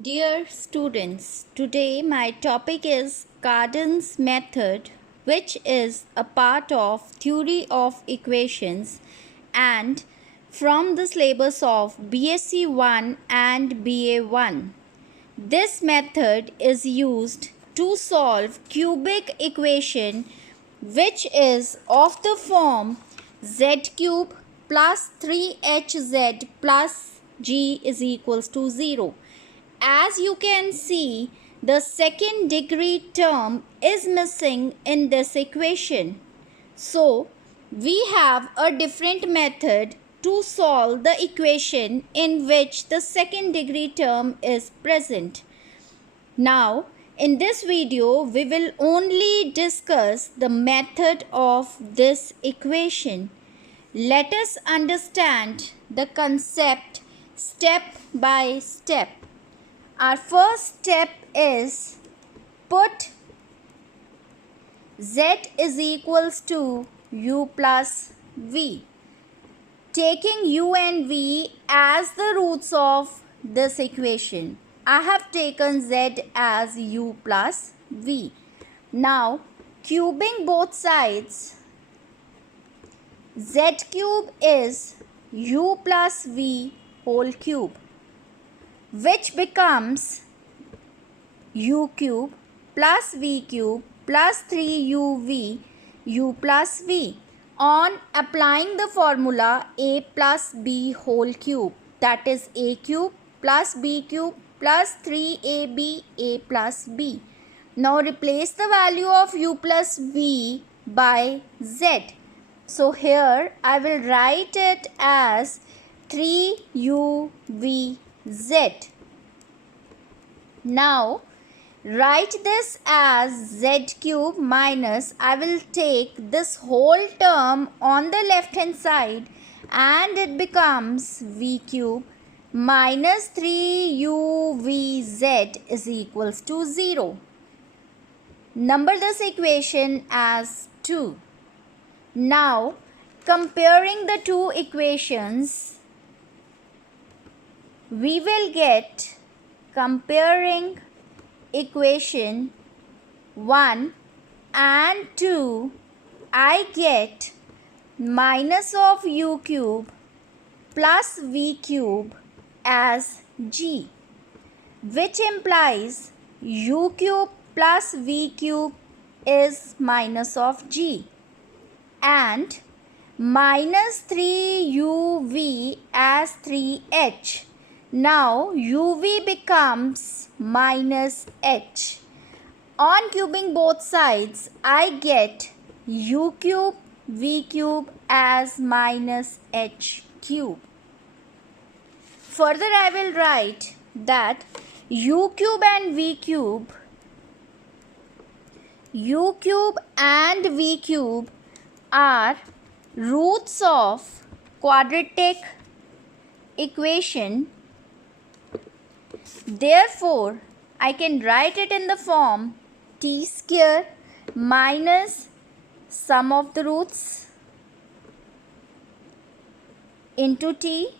Dear students, today my topic is Cardon's method, which is a part of theory of equations and from the syllabus of BSc 1 and BA 1. This method is used to solve cubic equation which is of the form z cube plus 3hz plus g is equals to 0. As you can see, the second degree term is missing in this equation. So, we have a different method to solve the equation in which the second degree term is present. Now, in this video, we will only discuss the method of this equation. Let us understand the concept step by step. Our first step is put z is equals to u plus v, taking u and v as the roots of this equation. I have taken z as u plus v. Now, cubing both sides, z cube is u plus v whole cube, which becomes u cube plus v cube plus 3uv u plus v on applying the formula a plus b whole cube, that is a cube plus b cube plus 3ab a plus b. Now replace the value of u plus v by z. So here I will write it as 3uv z. Now write this as z cube minus, I will take this whole term on the left hand side and it becomes v cube minus 3uvz is equals to 0. Number this equation as 2. Now comparing the two equations, we will get comparing equation 1 and 2, I get minus of u cube plus v cube as g, which implies u cube plus v cube is minus of g, and minus 3uv as 3h. Now uv becomes minus h. On cubing both sides, I get u cube v cube as minus h cube. Further, I will write that u cube and v cube are roots of quadratic equation. Therefore, I can write it in the form t square minus sum of the roots into t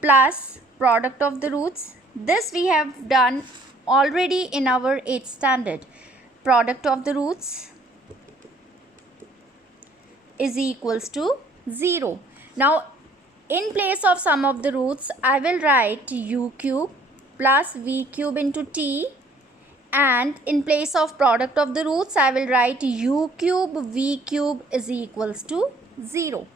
plus product of the roots. This we have done already in our 8th standard. Product of the roots is equals to 0. Now, in place of sum of the roots, I will write u cube plus v cube into t, and in place of product of the roots I will write u cube v cube is equals to 0.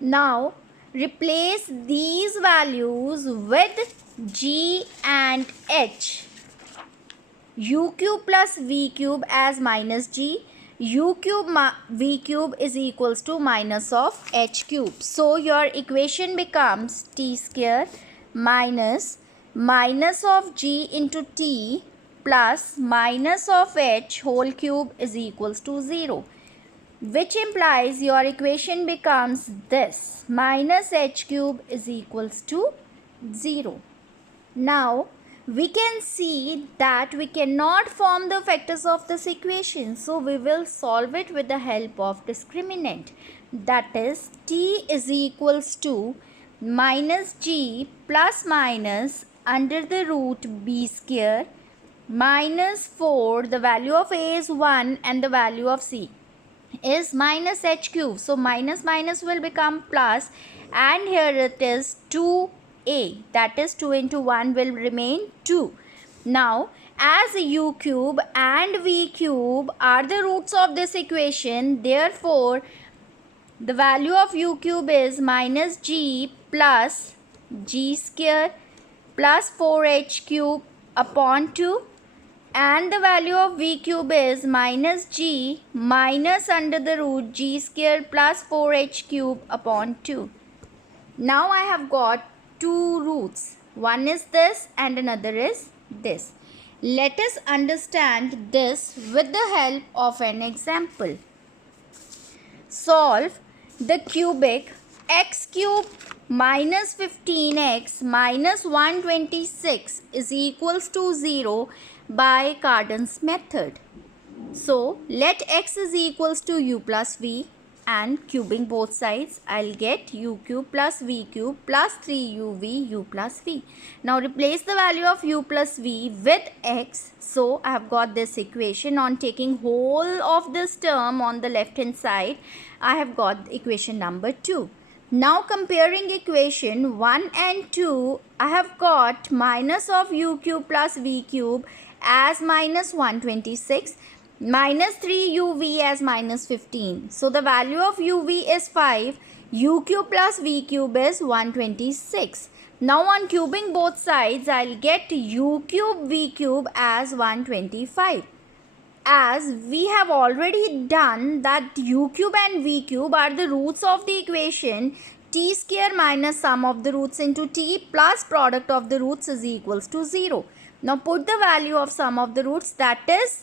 Now replace these values with g and h. U cube plus v cube as minus g, u cube v cube is equals to minus of h cube. So your equation becomes t square minus of g into t plus minus of h whole cube is equals to 0, which implies your equation becomes this minus h cube is equals to 0. Now we can see that we cannot form the factors of this equation, so we will solve it with the help of discriminant, that is t is equals to minus g plus minus under the root b square minus 4, the value of a is 1 and the value of c is minus h cube. So minus minus will become plus, and here it is 2a, that is 2 into 1 will remain 2. Now as u cube and v cube are the roots of this equation, therefore the value of u cube is minus g plus g square plus 4h cube upon 2, and the value of v cube is minus g minus under the root g square plus 4h cube upon 2. Now I have got two roots. One is this and another is this. Let us understand this with the help of an example. Solve the cubic x cube minus 15x minus 126 is equals to 0 by Cardon's method. So let x is equals to u plus v, and cubing both sides, I'll get u cube plus v cube plus 3uv u plus v. Now replace the value of u plus v with x. So I have got this equation. On taking whole of this term on the left hand side, I have got equation number 2. Now comparing equation 1 and 2, I have got minus of u cube plus v cube as minus 126, minus 3uv as minus 15. So the value of uv is 5, u cube plus v cube is 126. Now on cubing both sides, I'll get u cube v cube as 125. As we have already done that u cube and v cube are the roots of the equation t square minus sum of the roots into t plus product of the roots is equals to 0. Now put the value of sum of the roots, that is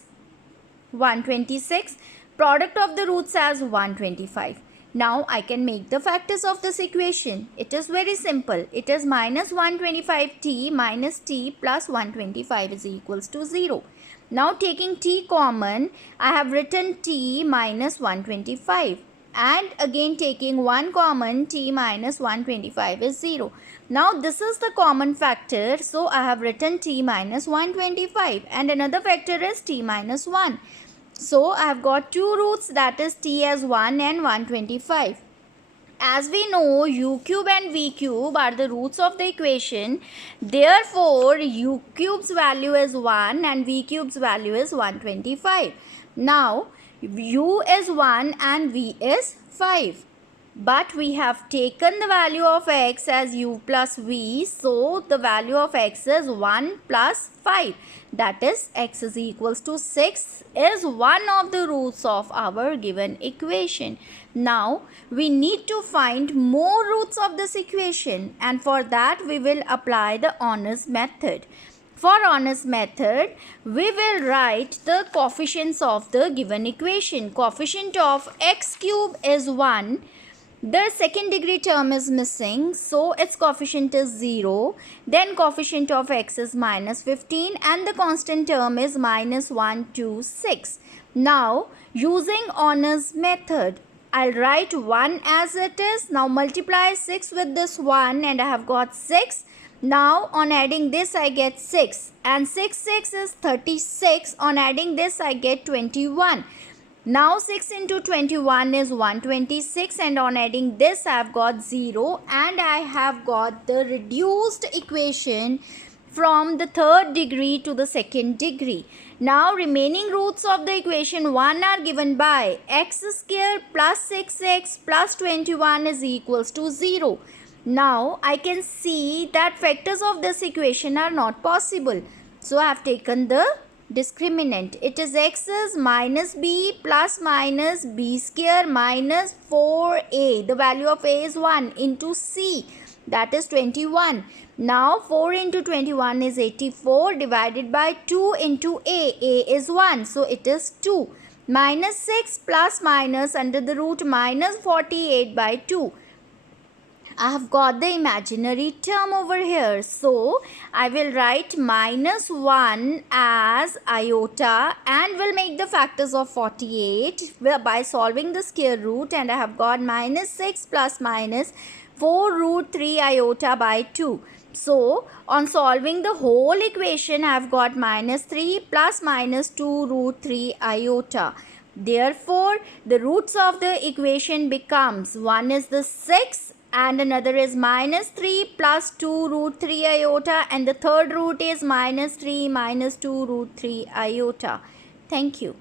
126, product of the roots as 125. Now I can make the factors of this equation. It is very simple. It is minus 125t minus t plus 125 is equals to 0. Now taking t common, I have written t minus 125, and again taking 1 common, t minus 125 is 0. Now this is the common factor, so I have written t minus 125, and another factor is t minus 1. So I have got two roots, that is t as 1 and 125. As we know, u cube and v cube are the roots of the equation. Therefore, u cube's value is 1 and v cube's value is 125. Now, u is 1 and v is 5. But we have taken the value of x as u plus v. So, the value of x is 1 plus 5. That is, x is equals to 6 is one of the roots of our given equation. Now, we need to find more roots of this equation, and for that we will apply the honors method. For honors method, we will write the coefficients of the given equation. Coefficient of x cube is 1. The second degree term is missing, so its coefficient is 0. Then coefficient of x is minus 15 and the constant term is minus 126. Now, using honors method, I'll write 1 as it is. Now multiply 6 with this 1 and I have got 6. Now on adding this I get 6, and 6 is 36. On adding this I get 21. Now 6 into 21 is 126, and on adding this I have got 0, and I have got the reduced equation from the third degree to the second degree. Now remaining roots of the equation 1 are given by x square plus 6x plus 21 is equals to 0. Now I can see that factors of this equation are not possible. So I have taken the discriminant. It is x is minus b plus minus b square minus 4a. The value of a is 1 into c, that is 21. Now 4 into 21 is 84 divided by 2 into a. A is 1, so it is 2. Minus 6 plus minus under the root minus 48 by 2. I have got the imaginary term over here. So, I will write minus 1 as iota and will make the factors of 48 by solving the square root, and I have got minus 6 plus minus 4 root 3 iota by 2. So, on solving the whole equation, I have got minus 3 plus minus 2 root 3 iota. Therefore, the roots of the equation becomes, one is the 6 and another is minus 3 plus 2 root 3 iota, and the third root is minus 3 minus 2 root 3 iota. Thank you.